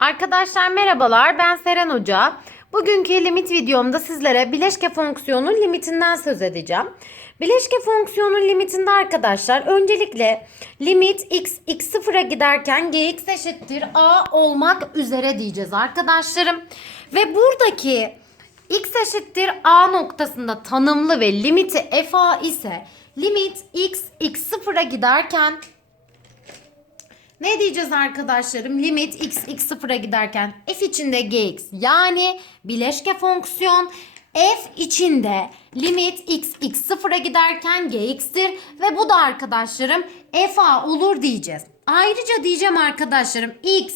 Arkadaşlar merhabalar ben Seren Hoca. Bugünkü limit videomda sizlere bileşke fonksiyonun limitinden söz edeceğim. Bileşke fonksiyonun limitinde arkadaşlar öncelikle limit x x sıfıra giderken gx eşittir a olmak üzere diyeceğiz arkadaşlarım. Ve buradaki x eşittir a noktasında tanımlı ve limiti fa ise limit x x sıfıra giderken ne diyeceğiz arkadaşlarım? Limit x x sıfıra giderken f içinde gx yani bileşke fonksiyon f içinde limit x x sıfıra giderken gx'tir ve bu da arkadaşlarım fa olur diyeceğiz. Ayrıca diyeceğim arkadaşlarım x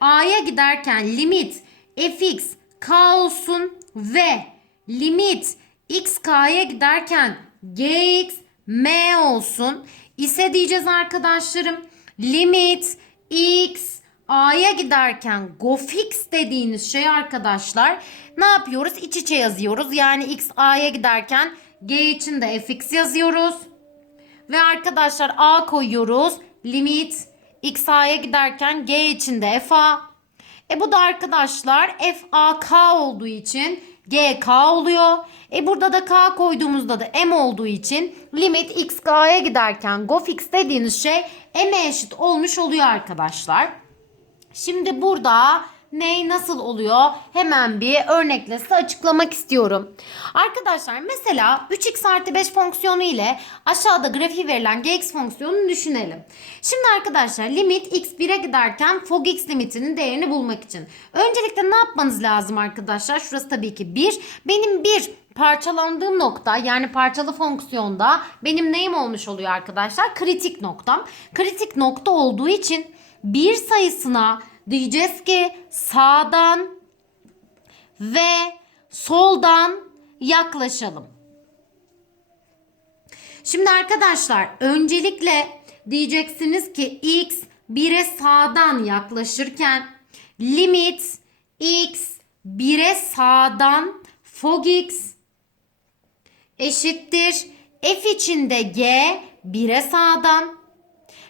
a'ya giderken limit fx k olsun ve limit x k'ya giderken gx m olsun ise diyeceğiz arkadaşlarım limit x a'ya giderken gofix dediğiniz şey arkadaşlar ne yapıyoruz? İç içe yazıyoruz. Yani x a'ya giderken g için de fx yazıyoruz. Ve arkadaşlar a koyuyoruz. Limit x a'ya giderken g için de fa. E bu da arkadaşlar f a k olduğu için g k oluyor. E burada da k koyduğumuzda da m olduğu için limit x k'ya giderken go fix dediğiniz şey m'e eşit olmuş oluyor arkadaşlar. Şimdi burada ney nasıl oluyor? Hemen bir örnekle size açıklamak istiyorum. Arkadaşlar mesela 3x artı 5 fonksiyonu ile aşağıda grafiği verilen gx fonksiyonunu düşünelim. Şimdi arkadaşlar limit x 1'e giderken fog x limitinin değerini bulmak için. Öncelikle ne yapmanız lazım arkadaşlar? Şurası tabii ki 1. Benim 1 parçalandığım nokta yani parçalı fonksiyonda benim neyim olmuş oluyor arkadaşlar? Kritik noktam. Kritik nokta olduğu için bir sayısına diyeceğiz ki sağdan ve soldan yaklaşalım. Şimdi arkadaşlar öncelikle diyeceksiniz ki x 1'e sağdan yaklaşırken limit x 1'e sağdan fog x eşittir f içinde g 1'e sağdan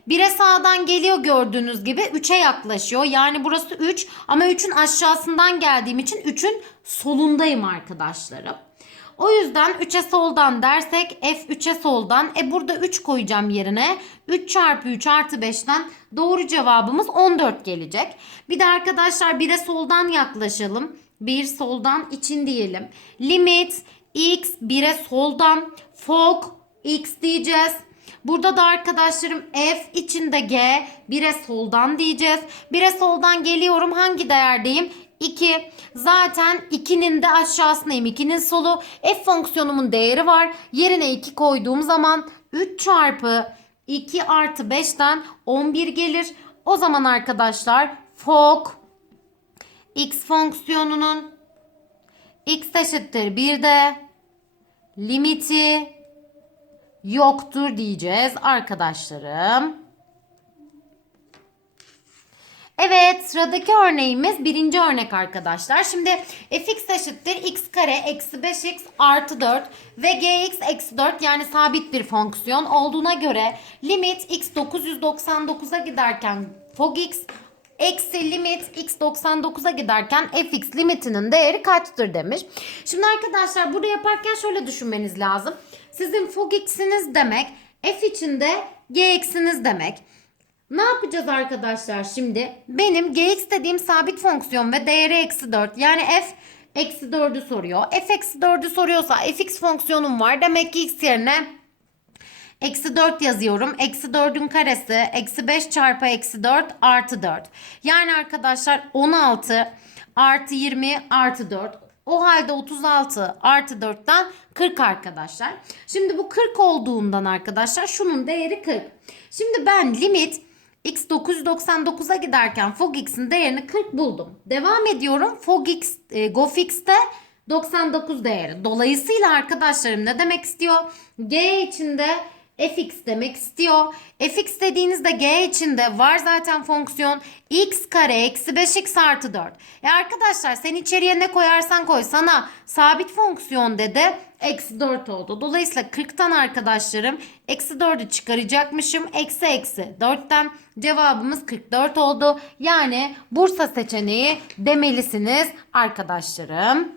1'e sağdan geliyor gördüğünüz gibi 3'e yaklaşıyor. Yani burası 3 ama 3'ün aşağısından geldiğim için 3'ün solundayım arkadaşlarım. O yüzden 3'e soldan dersek f 3'e soldan. E burada 3 koyacağım yerine. 3 çarpı 3 artı 5'ten doğru cevabımız 14 gelecek. Bir de arkadaşlar 1'e soldan yaklaşalım. 1 soldan için diyelim. Limit x 1'e soldan fog x diyeceğiz. Burada da arkadaşlarım f içinde g 1'e soldan diyeceğiz. 1'e soldan geliyorum hangi değerdeyim? 2. Zaten 2'nin de aşağısındayım. 2'nin solu f fonksiyonumun değeri var. Yerine 2 koyduğum zaman 3 çarpı 2 artı 5'ten 11 gelir. O zaman arkadaşlar fog x fonksiyonunun x eşittir 1 de limiti yoktur diyeceğiz arkadaşlarım. Evet sıradaki örneğimiz birinci örnek arkadaşlar. Şimdi fx eşittir x kare eksi 5x artı 4 ve gx eksi 4 yani sabit bir fonksiyon olduğuna göre limit x 999'a giderken fog x eksi limit x 99'a giderken fx limitinin değeri kaçtır demiş. Şimdi arkadaşlar burada yaparken şöyle düşünmeniz lazım. Sizin fog x'iniz demek f içinde gx'iniz demek. Ne yapacağız arkadaşlar şimdi? Benim gx dediğim sabit fonksiyon ve değeri eksi 4. Yani f eksi 4'ü soruyor. f eksi 4'ü soruyorsa fx fonksiyonum var. Demek ki x yerine Eksi 4 yazıyorum. Eksi 4'ün karesi eksi 5 çarpı eksi 4 artı 4. Yani arkadaşlar 16 artı 20 artı 4. O halde 36 artı 4'ten 40 arkadaşlar. Şimdi bu 40 olduğundan arkadaşlar şunun değeri 40. Şimdi ben limit x 999'a giderken fog x'in değerini 40 buldum. Devam ediyorum. Fog x e, gofx'te 99 değeri. Dolayısıyla arkadaşlarım ne demek istiyor? G içinde fx demek istiyor. fx dediğinizde g içinde var zaten fonksiyon x kare eksi 5x artı 4. E arkadaşlar sen içeriye ne koyarsan koy sana sabit fonksiyon dedi. Eksi 4 oldu. Dolayısıyla 40'tan arkadaşlarım eksi 4'ü çıkaracakmışım. Eksi eksi 4'ten cevabımız 44 oldu. Yani Bursa seçeneği demelisiniz arkadaşlarım.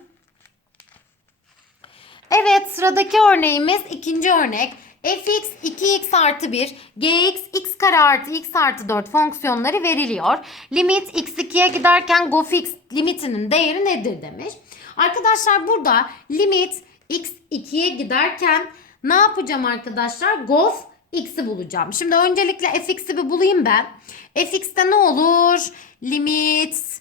Evet sıradaki örneğimiz ikinci örnek. Fx 2x artı 1, gx x kare artı x artı 4 fonksiyonları veriliyor. Limit x2'ye giderken gofx limitinin değeri nedir demiş. Arkadaşlar burada limit x 2'ye giderken ne yapacağım arkadaşlar? Gof x'i bulacağım. Şimdi öncelikle fx'i bir bulayım ben. fx'te ne olur? Limit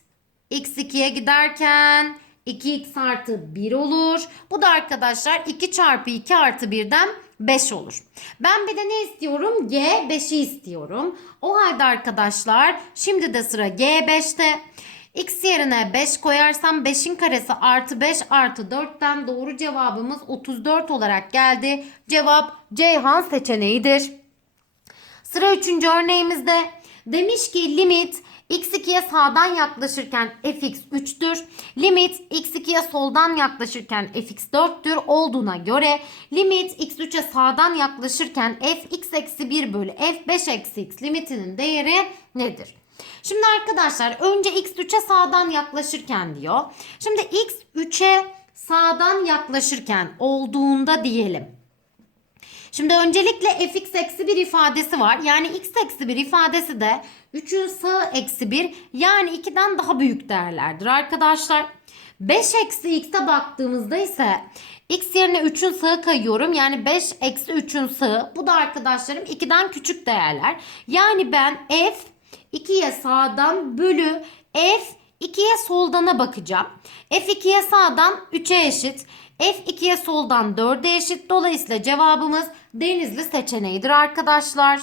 x 2'ye giderken 2x artı 1 olur. Bu da arkadaşlar 2 çarpı 2 artı 1'den 5 olur. Ben bir de ne istiyorum? G 5'i istiyorum. O halde arkadaşlar şimdi de sıra G5'te. X yerine 5 koyarsam 5'in karesi artı 5 artı 4'ten doğru cevabımız 34 olarak geldi. Cevap Ceyhan seçeneğidir. Sıra üçüncü örneğimizde. Demiş ki limit x2'ye sağdan yaklaşırken fx 3'tür. Limit x2'ye soldan yaklaşırken fx 4'tür olduğuna göre limit x3'e sağdan yaklaşırken fx eksi 1 bölü f5 eksi x limitinin değeri nedir? Şimdi arkadaşlar önce x3'e sağdan yaklaşırken diyor. Şimdi x3'e sağdan yaklaşırken olduğunda diyelim. Şimdi öncelikle fx eksi 1 ifadesi var. Yani x eksi 1 ifadesi de 3'ün sağı eksi 1 yani 2'den daha büyük değerlerdir arkadaşlar. 5 eksi x'e baktığımızda ise x yerine 3'ün sağı kayıyorum. Yani 5 eksi 3'ün sağı. Bu da arkadaşlarım 2'den küçük değerler. Yani ben f 2'ye sağdan bölü f 2'ye soldana bakacağım. f 2'ye sağdan 3'e eşit. F 2'ye soldan 4'e eşit. Dolayısıyla cevabımız Denizli seçeneğidir arkadaşlar.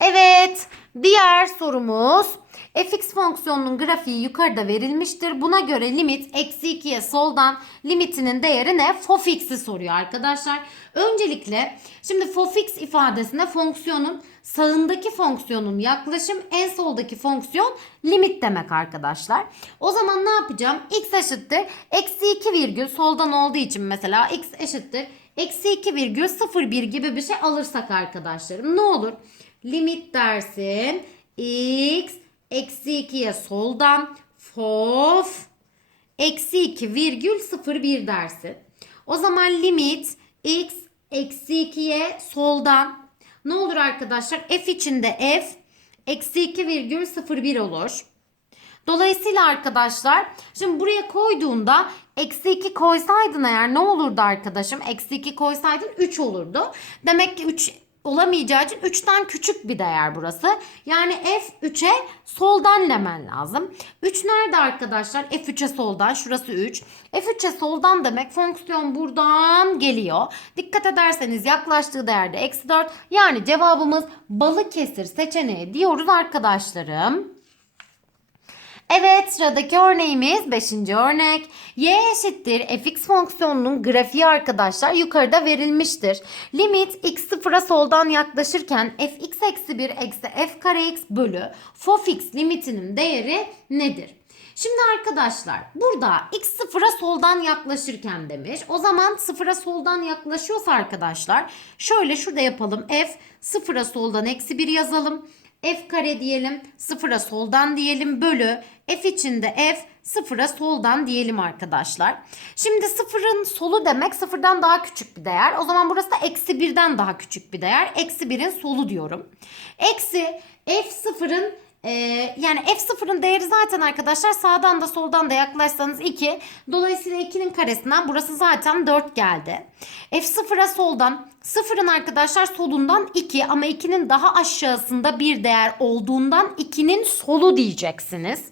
Evet, diğer sorumuz fx fonksiyonunun grafiği yukarıda verilmiştir. Buna göre limit eksi 2'ye soldan limitinin değeri ne? Fofx'i soruyor arkadaşlar. Öncelikle şimdi fofx ifadesine fonksiyonun sağındaki fonksiyonun yaklaşım en soldaki fonksiyon limit demek arkadaşlar. O zaman ne yapacağım? x eşittir. Eksi 2 virgül soldan olduğu için mesela x eşittir. Eksi 2 virgül 01 gibi bir şey alırsak arkadaşlarım ne olur? Limit dersin. x eksi 2'ye soldan fof eksi 2 virgül 01 dersin. O zaman limit x eksi 2'ye soldan ne olur arkadaşlar? F içinde f eksi 2 virgül 01 olur. Dolayısıyla arkadaşlar şimdi buraya koyduğunda eksi 2 koysaydın eğer ne olurdu arkadaşım? Eksi 2 koysaydın 3 olurdu. Demek ki 3 olamayacağı için 3'ten küçük bir değer burası. Yani F3'e soldan demen lazım. 3 nerede arkadaşlar? F3'e soldan. Şurası 3. F3'e soldan demek fonksiyon buradan geliyor. Dikkat ederseniz yaklaştığı değerde eksi 4. Yani cevabımız Balıkesir seçeneği diyoruz arkadaşlarım. Evet sıradaki örneğimiz 5. örnek. Y eşittir fx fonksiyonunun grafiği arkadaşlar yukarıda verilmiştir. Limit x sıfıra soldan yaklaşırken fx eksi 1 eksi f kare x bölü fx limitinin değeri nedir? Şimdi arkadaşlar burada x sıfıra soldan yaklaşırken demiş. O zaman sıfıra soldan yaklaşıyorsa arkadaşlar şöyle şurada yapalım. f sıfıra soldan eksi 1 yazalım f kare diyelim. Sıfıra soldan diyelim bölü f içinde f sıfıra soldan diyelim arkadaşlar. Şimdi sıfırın solu demek sıfırdan daha küçük bir değer. O zaman burası da eksi birden daha küçük bir değer. Eksi birin solu diyorum. Eksi f sıfırın ee, yani f0'ın değeri zaten arkadaşlar sağdan da soldan da yaklaşsanız 2. Dolayısıyla 2'nin karesinden burası zaten 4 geldi. f0'a soldan 0'ın arkadaşlar solundan 2 ama 2'nin daha aşağısında bir değer olduğundan 2'nin solu diyeceksiniz.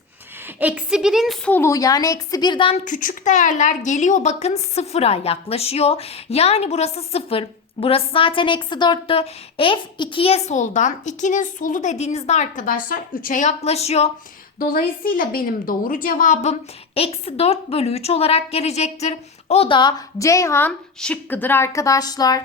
Eksi 1'in solu yani eksi 1'den küçük değerler geliyor bakın sıfıra yaklaşıyor. Yani burası 0. Burası zaten eksi 4'tü. F 2'ye soldan 2'nin solu dediğinizde arkadaşlar 3'e yaklaşıyor. Dolayısıyla benim doğru cevabım eksi 4 bölü 3 olarak gelecektir. O da Ceyhan şıkkıdır arkadaşlar.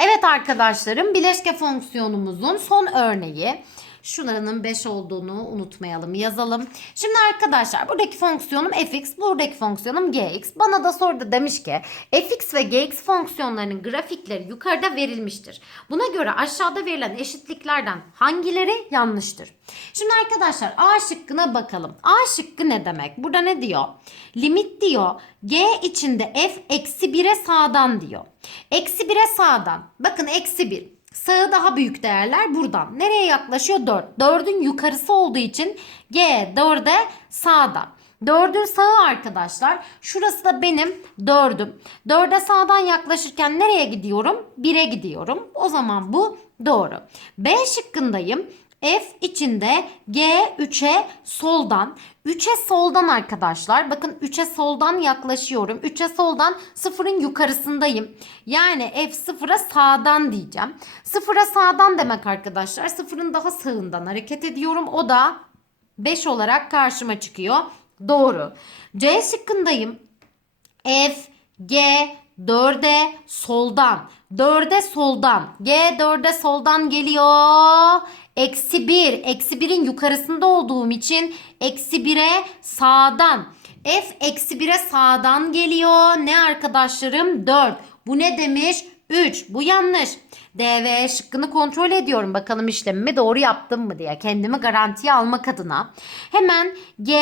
Evet arkadaşlarım bileşke fonksiyonumuzun son örneği. Şuranın 5 olduğunu unutmayalım yazalım. Şimdi arkadaşlar buradaki fonksiyonum fx buradaki fonksiyonum gx. Bana da soruda demiş ki fx ve gx fonksiyonlarının grafikleri yukarıda verilmiştir. Buna göre aşağıda verilen eşitliklerden hangileri yanlıştır? Şimdi arkadaşlar A şıkkına bakalım. A şıkkı ne demek? Burada ne diyor? Limit diyor g içinde f eksi 1'e sağdan diyor. Eksi 1'e sağdan. Bakın eksi 1. Sağı daha büyük değerler buradan. Nereye yaklaşıyor? 4. 4'ün yukarısı olduğu için G 4'e sağda. 4'ün sağı arkadaşlar. Şurası da benim 4'üm. 4'e sağdan yaklaşırken nereye gidiyorum? 1'e gidiyorum. O zaman bu doğru. B şıkkındayım. F içinde G 3'e soldan. 3'e soldan arkadaşlar. Bakın 3'e soldan yaklaşıyorum. 3'e soldan sıfırın yukarısındayım. Yani F sıfıra sağdan diyeceğim. Sıfıra sağdan demek arkadaşlar. Sıfırın daha sağından hareket ediyorum. O da 5 olarak karşıma çıkıyor. Doğru. C şıkkındayım. F, G, 4'e soldan. 4'e soldan. G 4'e soldan geliyor. Eksi 1. Eksi 1'in yukarısında olduğum için eksi 1'e sağdan. F eksi 1'e sağdan geliyor. Ne arkadaşlarım? 4. Bu ne demiş? 3. Bu yanlış. D ve E şıkkını kontrol ediyorum. Bakalım işlemimi doğru yaptım mı diye. Kendimi garantiye almak adına. Hemen G,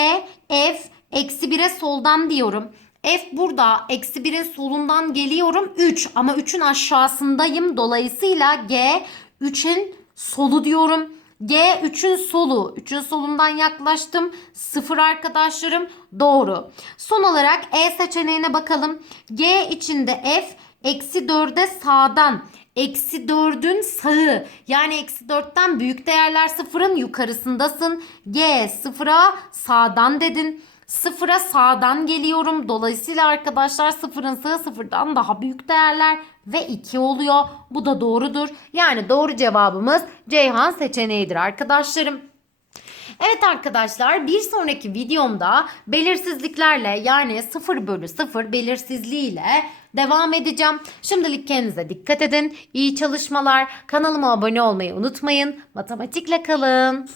F, eksi 1'e soldan diyorum. F burada eksi 1'in solundan geliyorum 3 ama 3'ün aşağısındayım. Dolayısıyla G 3'ün solu diyorum. G 3'ün solu. 3'ün solundan yaklaştım. 0 arkadaşlarım doğru. Son olarak E seçeneğine bakalım. G içinde F eksi 4'e sağdan. Eksi 4'ün sağı yani eksi 4'ten büyük değerler sıfırın yukarısındasın. G sıfıra sağdan dedin. Sıfıra sağdan geliyorum. Dolayısıyla arkadaşlar sıfırın sağı sıfırdan daha büyük değerler ve 2 oluyor. Bu da doğrudur. Yani doğru cevabımız Ceyhan seçeneğidir arkadaşlarım. Evet arkadaşlar bir sonraki videomda belirsizliklerle yani 0 bölü 0 belirsizliğiyle devam edeceğim. Şimdilik kendinize dikkat edin. İyi çalışmalar. Kanalıma abone olmayı unutmayın. Matematikle kalın.